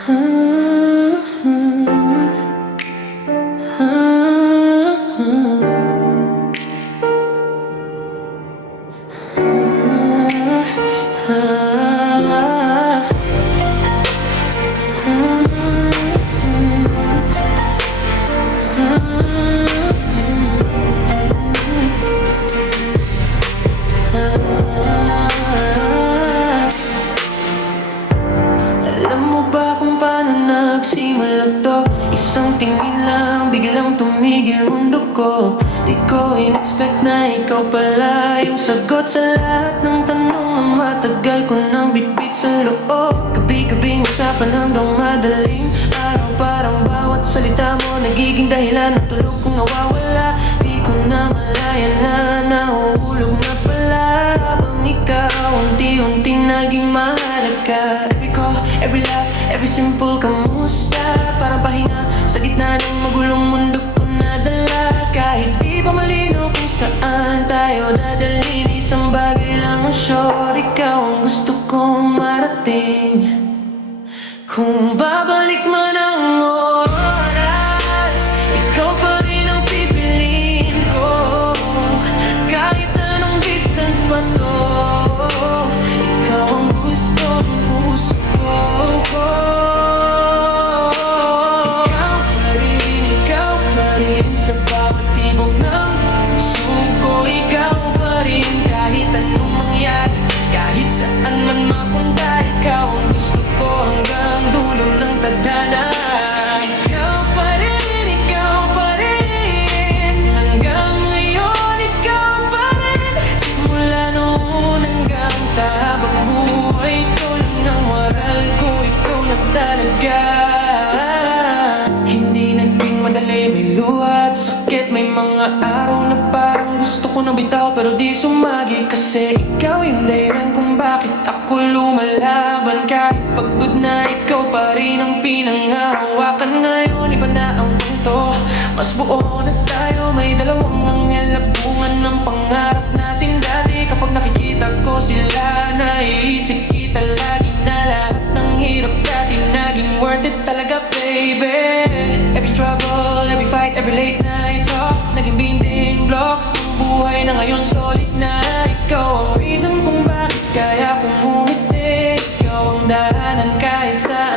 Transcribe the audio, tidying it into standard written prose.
Alam mo ba kung paano nagsimula to? Isang tingin lang, biglang tumigil mundo ko. Di ko in-expect na ikaw pala yung sagot sa lahat ng tanong na matagal ko nang bitbit sa loob. Gabi-gabing usapan hanggang madaling araw. Parang bawat salita mo nagiging dahilan ng tulog kong nawawala. Di ko na malaya na nahuhulog na pala, habang ikaw unti-unting naging mahalaga. Every call, every laugh, every simple kamusta, parang pahinga sa gitna ng magulong mundo ko nadala. Kahit di pa malinaw kung saan tayo dadalhin, isang bagay lang ang sure, ikaw ang gusto kong marating. Kung babalik man ang oras, ikaw pa rin ang pipiliin ko. Kahit anong distance pa to, ikaw ang gustong puso ko. Ikaw pa rin sa bawat tibok ng puso ko. Ikaw pa rin kahit anong mangyari, kahit saan man mapunta. Ikaw ang gusto ko hanggang dulo ng tadhana. Ikaw pa rin hanggang ngayon. Ikaw pa rin simula noon hanggang sa habang buhay. Ikaw lang ang waral ko, ikaw lang talaga. Hindi naging madali, may luha at sakit. May mga araw na parang gusto ko nang bitaw, pero di sumagi. Kasi ikaw yung dahilan kung bakit ako lumalaban. Kahit pagod na, ikaw pa rin ang pinanghahawakan. Ngayon iba na ang kwento, mas buo na tayo. May dalawang anghel na bunga ng pangarap natin dati. Kapag nakikita ko sila, naiisip kita lagi na lahat ng hirap dati naging worth it talaga, baby. Every struggle, every fight, every late night talk, naging building blocks ng buhay na ngayon solid na. Ikaw ang reason kung bakit kaya kong umiti. Ikaw ang daanan kahit sa